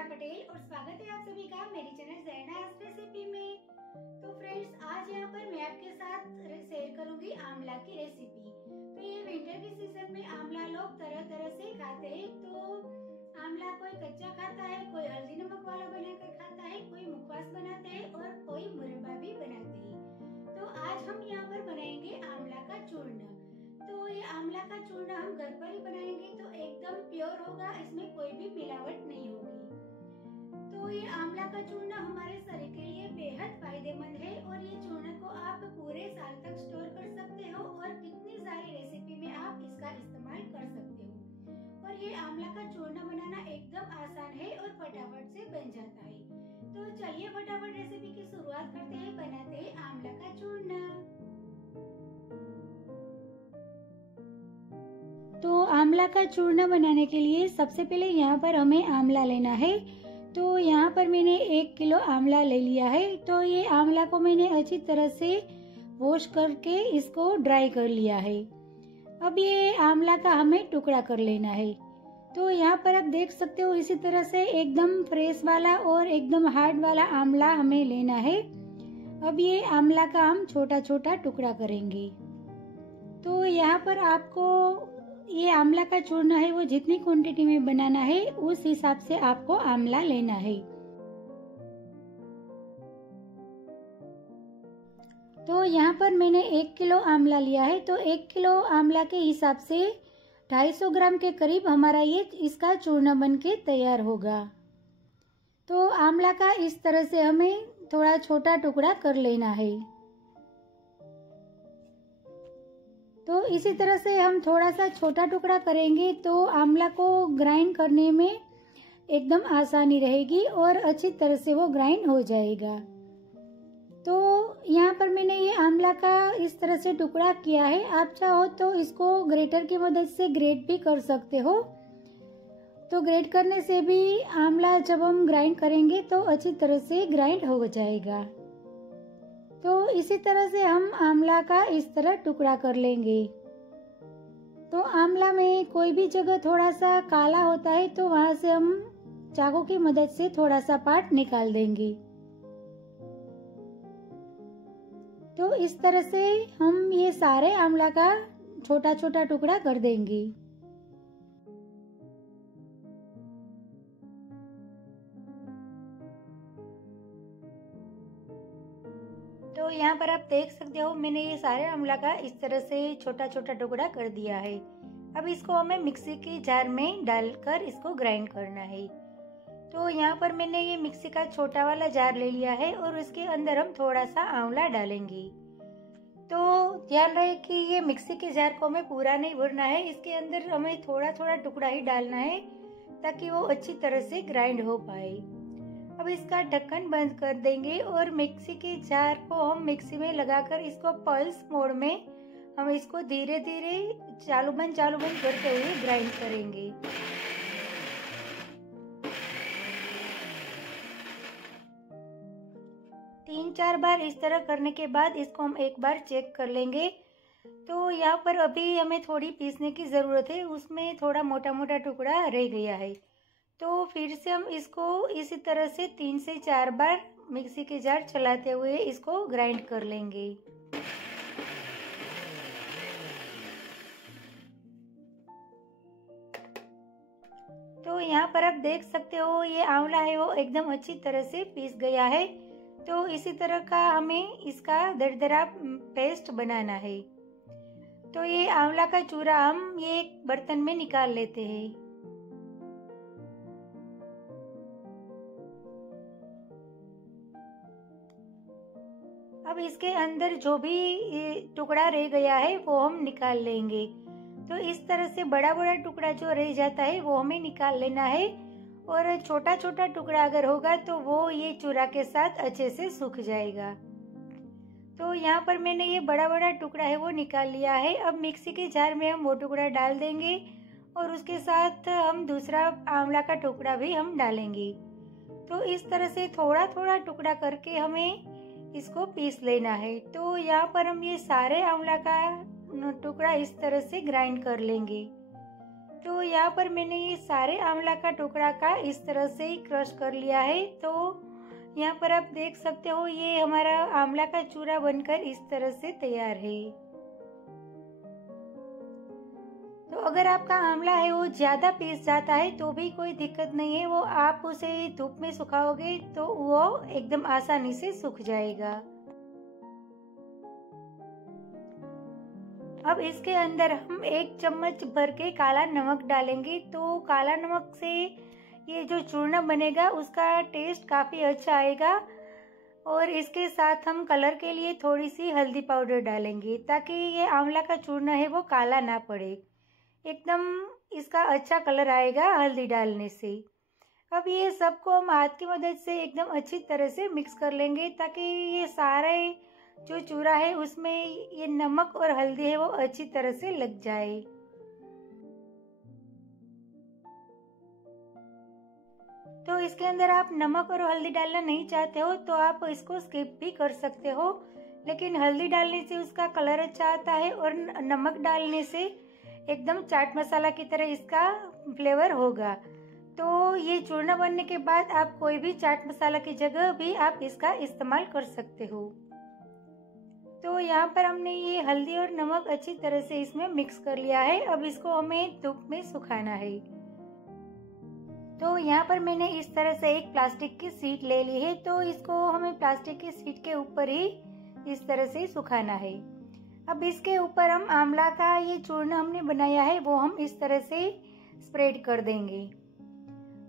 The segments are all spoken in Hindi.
जैना पटेल और स्वागत है आप सभी का मेरी चैनल जैना रेसिपी में। तो फ्रेंड्स, आज यहाँ पर मैं आपके साथ शेयर करूंगी आंवला की रेसिपी। तो ये विंटर के सीजन में आंवला लोग तरह तरह से खाते हैं। तो आंवला कोई कच्चा खाता है, कोई हल्दी नमक वाला बनाकर खाता है, कोई मुखवास बनाते हैं और कोई मुरब्बा भी बनाते हैं। तो आज हम यहाँ पर बनाएंगे आंवला का चूर्ण। तो ये आंवला का चूर्ण हम घर पर ही बनाएंगे तो एकदम प्योर होगा, इसमें कोई भी मिलावट नहीं होगी। तो ये आंवला का चूर्ण हमारे शरीर के लिए बेहद फायदेमंद है और ये चूर्ण को आप पूरे साल तक स्टोर कर सकते हो और कितनी सारी रेसिपी में आप इसका इस्तेमाल कर सकते हो। और ये आंवला का चूर्ण बनाना एकदम आसान है और फटाफट से बन जाता है। तो चलिए फटाफट रेसिपी की शुरुआत करते हैं, बनाते हैं आंवला का चूर्ण। तो आंवला का चूर्ण बनाने के लिए सबसे पहले यहाँ पर हमें आंवला लेना है। तो यहाँ पर मैंने 1 किलो आंवला ले लिया है। तो ये आंवला को मैंने अच्छी तरह से वॉश करके इसको ड्राई कर लिया है। अब ये आंवला का हमें टुकड़ा कर लेना है। तो यहाँ पर आप देख सकते हो इसी तरह से एकदम फ्रेश वाला और एकदम हार्ड वाला आंवला हमें लेना है। अब ये आंवला का हम छोटा छोटा टुकड़ा करेंगे। तो यहाँ पर आपको ये आंवला का चूर्ण है वो जितनी क्वांटिटी में बनाना है उस हिसाब से आपको आंवला लेना है। तो यहाँ पर मैंने 1 किलो आंवला लिया है। तो 1 किलो आंवला के हिसाब से 250 ग्राम के करीब हमारा ये इसका चूर्ण बन के तैयार होगा। तो आंवला का इस तरह से हमें थोड़ा छोटा टुकड़ा कर लेना है। तो इसी तरह से हम थोड़ा सा छोटा टुकड़ा करेंगे तो आंवला को ग्राइंड करने में एकदम आसानी रहेगी और अच्छी तरह से वो ग्राइंड हो जाएगा। तो यहाँ पर मैंने ये आंवला का इस तरह से टुकड़ा किया है। आप चाहो तो इसको ग्रेटर की मदद से ग्रेट भी कर सकते हो। तो ग्रेट करने से भी आंवला जब हम ग्राइंड करेंगे तो अच्छी तरह से ग्राइंड हो जाएगा। तो इसी तरह से हम आंवला का इस तरह टुकड़ा कर लेंगे। तो आंवला में कोई भी जगह थोड़ा सा काला होता है तो वहां से हम चाकू की मदद से थोड़ा सा पार्ट निकाल देंगे। तो इस तरह से हम ये सारे आंवला का छोटा छोटा टुकड़ा कर देंगे। तो यहाँ पर आप देख सकते हो मैंने ये सारे आंवला का इस तरह से छोटा छोटा टुकड़ा कर दिया है। अब इसको हमें मिक्सी की जार में डालकर इसको ग्राइंड करना है। तो यहाँ पर मैंने ये मिक्सी का छोटा वाला जार ले लिया है और इसके अंदर हम थोड़ा सा आंवला डालेंगे। तो ध्यान रहे कि ये मिक्सी के जार को हमें पूरा नहीं भरना है, इसके अंदर हमें थोड़ा थोड़ा टुकड़ा ही डालना है ताकि वो अच्छी तरह से ग्राइंड हो पाए। अब इसका ढक्कन बंद कर देंगे और मिक्सी के जार को हम मिक्सी में लगाकर इसको पल्स मोड में हम इसको धीरे धीरे चालू बंद करते हुए ग्राइंड करेंगे। तीन चार बार इस तरह करने के बाद इसको हम एक बार चेक कर लेंगे। तो यहाँ पर अभी हमें थोड़ी पीसने की जरूरत है, उसमें थोड़ा मोटा मोटा टुकड़ा रह गया है। तो फिर से हम इसको इसी तरह से 3 से 4 बार मिक्सी के जार चलाते हुए इसको ग्राइंड कर लेंगे। तो यहाँ पर आप देख सकते हो ये आंवला है वो एकदम अच्छी तरह से पीस गया है। तो इसी तरह का हमें इसका दरदरा पेस्ट बनाना है। तो ये आंवला का चूरा हम ये एक बर्तन में निकाल लेते हैं। अब इसके अंदर जो भी टुकड़ा रह गया है वो हम निकाल लेंगे। तो इस तरह से बड़ा बड़ा टुकड़ा जो रह जाता है वो हमें निकाल लेना है और छोटा छोटा टुकड़ा अगर होगा तो वो ये चूरा के साथ अच्छे से सूख जाएगा। तो यहाँ पर मैंने ये बड़ा बड़ा टुकड़ा है वो निकाल लिया है। अब मिक्सी के जार में हम वो टुकड़ा डाल देंगे और उसके साथ हम दूसरा आंवला का टुकड़ा भी हम डालेंगे। तो इस तरह से थोड़ा थोड़ा टुकड़ा करके हमें इसको पीस लेना है। तो यहाँ पर हम ये सारे आंवला का टुकड़ा इस तरह से ग्राइंड कर लेंगे। तो यहाँ पर मैंने ये सारे आंवला का टुकड़ा का इस तरह से ही क्रश कर लिया है। तो यहाँ पर आप देख सकते हो ये हमारा आंवला का चूरा बनकर इस तरह से तैयार है। तो अगर आपका आंवला है वो ज़्यादा पीस जाता है तो भी कोई दिक्कत नहीं है, वो आप उसे धूप में सुखाओगे तो वो एकदम आसानी से सूख जाएगा। अब इसके अंदर हम 1 चम्मच भर के काला नमक डालेंगे। तो काला नमक से ये जो चूर्ण बनेगा उसका टेस्ट काफ़ी अच्छा आएगा। और इसके साथ हम कलर के लिए थोड़ी सी हल्दी पाउडर डालेंगे ताकि ये आंवला का चूर्ण है वो काला ना पड़े, एकदम इसका अच्छा कलर आएगा हल्दी डालने से। अब ये सबको हम हाथ की मदद से एकदम अच्छी तरह से मिक्स कर लेंगे ताकि ये सारे जो चूरा है उसमें ये नमक और हल्दी है वो अच्छी तरह से लग जाए। तो इसके अंदर आप नमक और हल्दी डालना नहीं चाहते हो तो आप इसको स्किप भी कर सकते हो, लेकिन हल्दी डालने से उसका कलर अच्छा आता है और नमक डालने से एकदम चाट मसाला की तरह इसका फ्लेवर होगा। तो ये चूरमा बनने के बाद आप कोई भी चाट मसाला की जगह भी आप इसका इस्तेमाल कर सकते हो। तो यहाँ पर हमने ये हल्दी और नमक अच्छी तरह से इसमें मिक्स कर लिया है। अब इसको हमें धूप में सुखाना है। तो यहाँ पर मैंने इस तरह से एक प्लास्टिक की शीट ले ली है। तो इसको हमें प्लास्टिक की शीट के ऊपर ही इस तरह से सुखाना है। अब इसके ऊपर हम आंवला का ये चूर्ण हमने बनाया है वो हम इस तरह से स्प्रेड कर देंगे।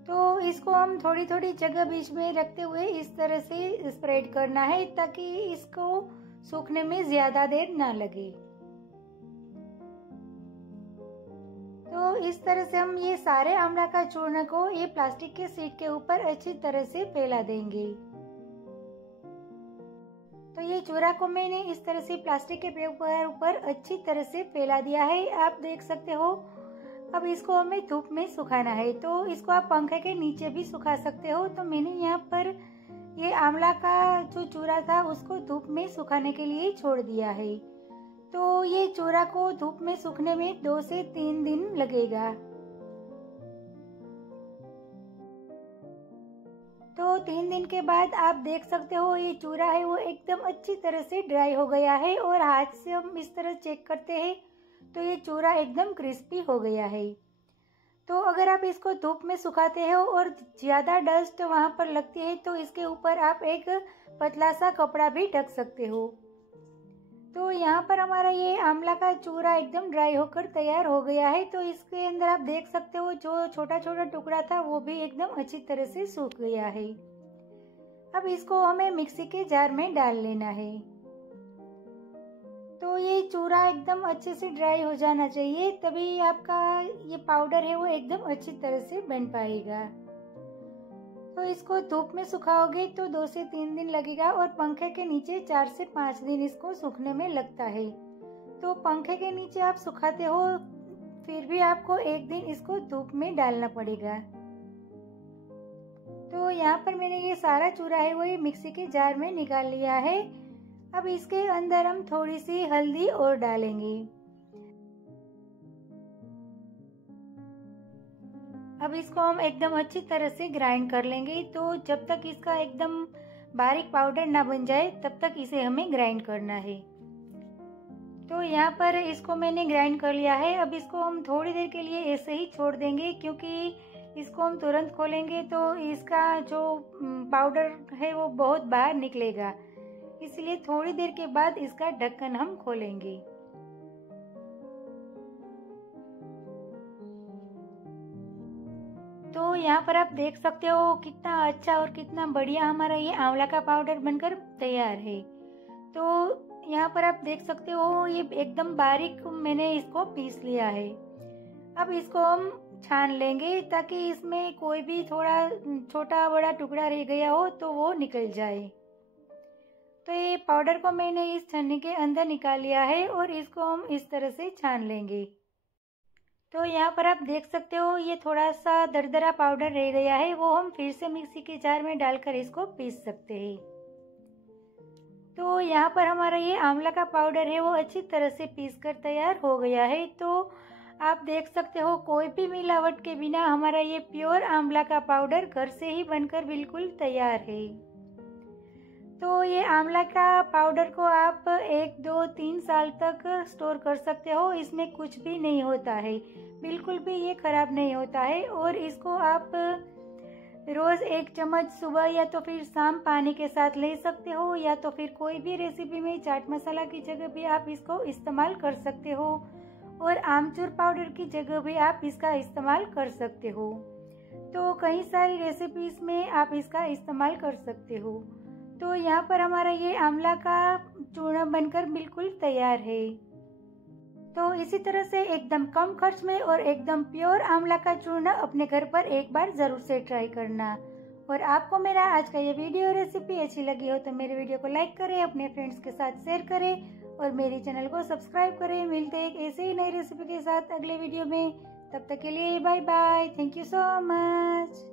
तो इसको हम थोड़ी थोड़ी जगह बीच में रखते हुए इस तरह से स्प्रेड करना है ताकि इसको सूखने में ज्यादा देर ना लगे। तो इस तरह से हम ये सारे आंवला का चूर्ण को ये प्लास्टिक के शीट के ऊपर अच्छी तरह से फैला देंगे। तो ये चूरा को मैंने इस तरह से प्लास्टिक के पेपर ऊपर अच्छी तरह से फैला दिया है, आप देख सकते हो। अब इसको हमें धूप में सुखाना है। तो इसको आप पंखे के नीचे भी सुखा सकते हो। तो मैंने यहाँ पर ये आंवला का जो चूरा था उसको धूप में सुखाने के लिए छोड़ दिया है। तो ये चूरा को धूप में सूखने में 2 से 3 दिन लगेगा। तो 3 दिन के बाद आप देख सकते हो ये चूरा है वो एकदम अच्छी तरह से ड्राई हो गया है और हाथ से हम इस तरह चेक करते हैं तो ये चूरा एकदम क्रिस्पी हो गया है। तो अगर आप इसको धूप में सुखाते हो और ज़्यादा डस्ट वहाँ पर लगती है तो इसके ऊपर आप एक पतला सा कपड़ा भी ढक सकते हो। तो यहाँ पर हमारा ये आंवला का चूरा एकदम ड्राई होकर तैयार हो गया है। तो इसके अंदर आप देख सकते हो जो छोटा छोटा टुकड़ा था वो भी एकदम अच्छी तरह से सूख गया है। अब इसको हमें मिक्सी के जार में डाल लेना है। तो ये चूरा एकदम अच्छे से ड्राई हो जाना चाहिए, तभी आपका ये पाउडर है वो एकदम अच्छी तरह से बन पाएगा। तो इसको धूप में सुखाओगे तो 2 से 3 दिन लगेगा और पंखे के नीचे 4 से 5 दिन इसको सूखने में लगता है। तो पंखे के नीचे आप सुखाते हो फिर भी आपको 1 दिन इसको धूप में डालना पड़ेगा। तो यहाँ पर मैंने ये सारा चूरा है वो ये मिक्सी के जार में निकाल लिया है। अब इसके अंदर हम थोड़ी सी हल्दी और डालेंगे। अब इसको हम एकदम अच्छी तरह से ग्राइंड कर लेंगे। तो जब तक इसका एकदम बारीक पाउडर ना बन जाए तब तक इसे हमें ग्राइंड करना है। तो यहाँ पर इसको मैंने ग्राइंड कर लिया है। अब इसको हम थोड़ी देर के लिए ऐसे ही छोड़ देंगे क्योंकि इसको हम तुरंत खोलेंगे तो इसका जो पाउडर है वो बहुत बाहर निकलेगा, इसलिए थोड़ी देर के बाद इसका ढक्कन हम खोलेंगे। तो यहाँ पर आप देख सकते हो कितना अच्छा और कितना बढ़िया हमारा ये आंवला का पाउडर बनकर तैयार है। तो यहाँ पर आप देख सकते हो ये एकदम बारीक मैंने इसको पीस लिया है। अब इसको हम छान लेंगे ताकि इसमें कोई भी थोड़ा छोटा बड़ा टुकड़ा रह गया हो तो वो निकल जाए। तो ये पाउडर को मैंने इस छन्नी के अंदर निकाल लिया है और इसको हम इस तरह से छान लेंगे। तो यहाँ पर आप देख सकते हो ये थोड़ा सा दरदरा पाउडर रह गया है, वो हम फिर से मिक्सी के जार में डालकर इसको पीस सकते हैं। तो यहाँ पर हमारा ये आंवला का पाउडर है वो अच्छी तरह से पीस कर तैयार हो गया है। तो आप देख सकते हो कोई भी मिलावट के बिना हमारा ये प्योर आंवला का पाउडर घर से ही बनकर बिल्कुल तैयार है। तो ये आंवला का पाउडर को आप 1, 2, 3 साल तक स्टोर कर सकते हो। इसमें कुछ भी नहीं होता है, बिल्कुल भी ये खराब नहीं होता है। और इसको आप रोज़ 1 चम्मच सुबह या तो फिर शाम पानी के साथ ले सकते हो, या तो फिर कोई भी रेसिपी में चाट मसाला की जगह भी आप इसको इस्तेमाल कर सकते हो, और आमचूर पाउडर की जगह भी आप इसका इस्तेमाल कर सकते हो। तो कई सारी रेसिपीज़ में आप इसका इस्तेमाल कर सकते हो। तो यहाँ पर हमारा ये आंवला का चूर्ण बनकर बिल्कुल तैयार है। तो इसी तरह से एकदम कम खर्च में और एकदम प्योर आंवला का चूर्ण अपने घर पर एक बार ज़रूर से ट्राई करना। और आपको मेरा आज का ये वीडियो रेसिपी अच्छी लगी हो तो मेरे वीडियो को लाइक करें, अपने फ्रेंड्स के साथ शेयर करें और मेरे चैनल को सब्सक्राइब करें। मिलते हैं एक ऐसे ही नई रेसिपी के साथ अगले वीडियो में। तब तक के लिए bye bye. Thank you so much.